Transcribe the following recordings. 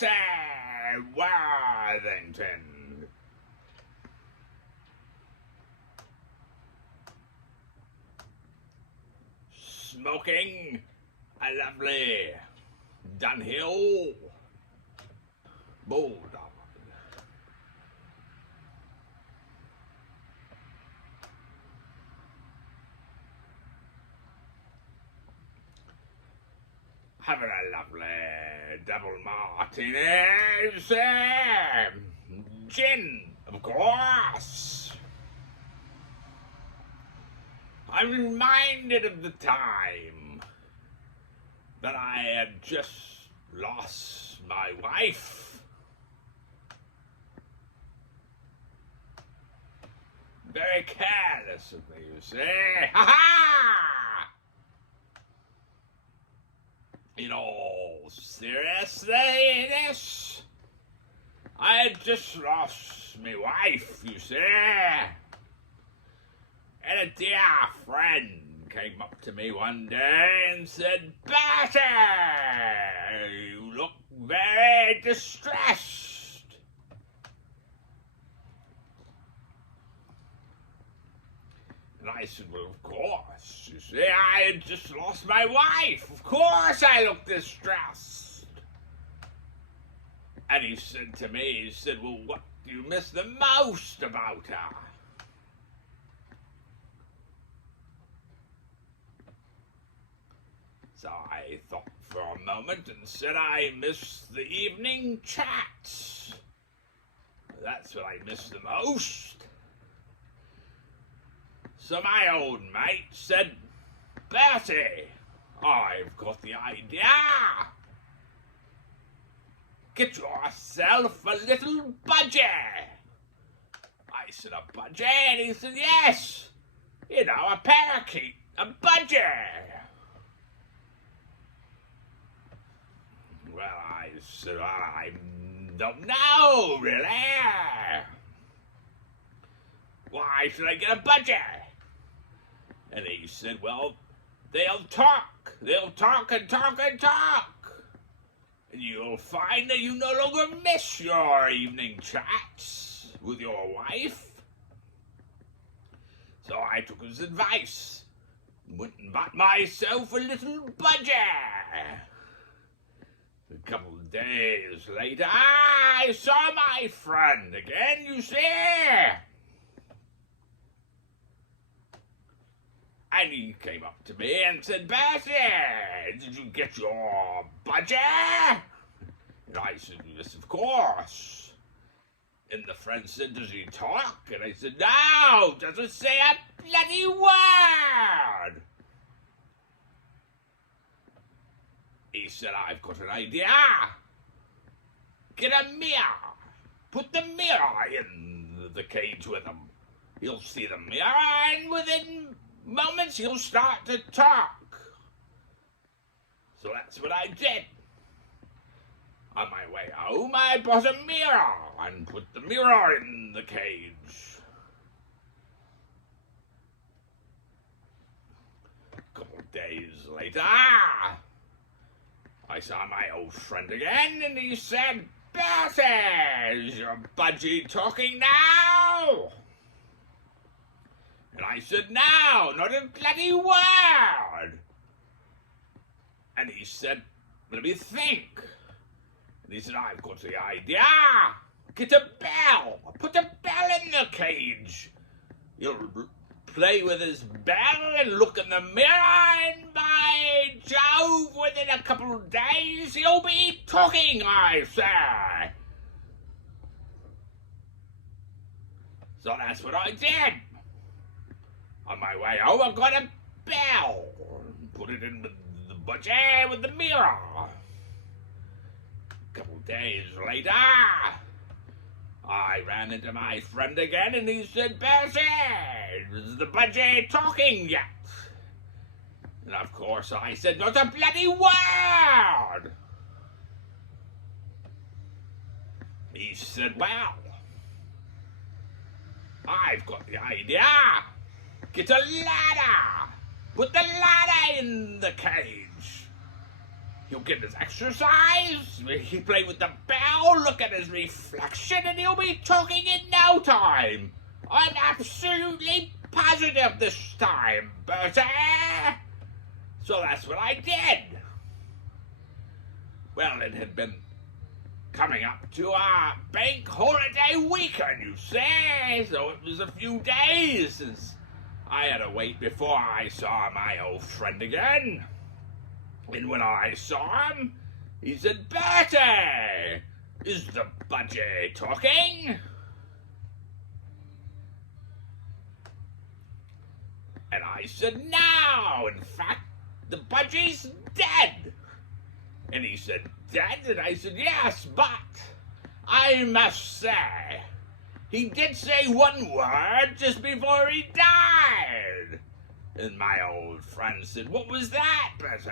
Bertie Worthington. Smoking a lovely Dunhill Bulldog. Having a lovely double martinis, gin, of course. I'm reminded of the time that I had just lost my wife. Very careless of me, you see. Ha ha! In all seriousness, I had just lost my wife, you see. And a dear friend came up to me one day and said, Bertie, you look very distressed. And I said, well, of course. You see, I had just lost my wife. Of course I look distressed. And he said to me, he said, well, what do you miss the most about her? So I thought for a moment and said I miss the evening chats. That's what I miss the most. So my old mate said, Bertie, I've got the idea. Get yourself a little budgie. I said, a budgie? And he said, yes. You know, a parakeet, a budgie. Well, I said, I don't know, really. Why should I get a budgie? And he said, well, they'll talk and talk and talk. And you'll find that you no longer miss your evening chats with your wife. So I took his advice, went and bought myself a little budgie. A couple of days later, I saw my friend again, you see. And he came up to me and said, Bertie, did you get your budgie? And I said, yes, of course. And the friend said, does he talk? And I said, no, doesn't say a bloody word. He said, I've got an idea. Get a mirror. Put the mirror in the cage with him. He'll see the mirror, and within moments he'll start to talk. So that's what I did. On my way home, I bought a mirror and put the mirror in the cage. A couple of days later, I saw my old friend again, and he said, Bertie, is your budgie talking now? And I said, no, not a bloody word. And he said, let me think. And he said, I've got the idea. Get a bell. Put a bell in the cage. He'll play with his bell and look in the mirror, and by Jove, within a couple of days, he'll be talking, I say. So that's what I did. On my way home, I got a bell and put it in the budgie with the mirror. A couple of days later, I ran into my friend again, and he said, Bertie, is the budgie talking yet? And of course I said, not a bloody word. He said, well, I've got the idea. Get a ladder. Put the ladder in the cage. He'll get his exercise, he'll play with the bell, look at his reflection, and he'll be talking in no time. I'm absolutely positive this time, Bertie. So that's what I did. Well, it had been coming up to our bank holiday weekend, you see, so it was a few days since I had to wait before I saw my old friend again. And when I saw him, he said, Bertie, is the Budgie talking? And I said, no, in fact, the Budgie's dead. And he said, dead? And I said, yes, but I must say, he did say one word just before he died. And my old friend said, what was that, Bertie?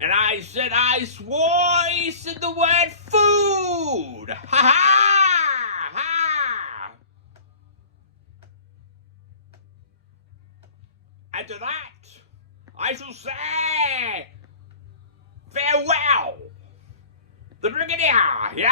And I said, I swore he said the word food. Ha ha! Ha! And to that, I shall say, farewell. The Brigadier, yeah?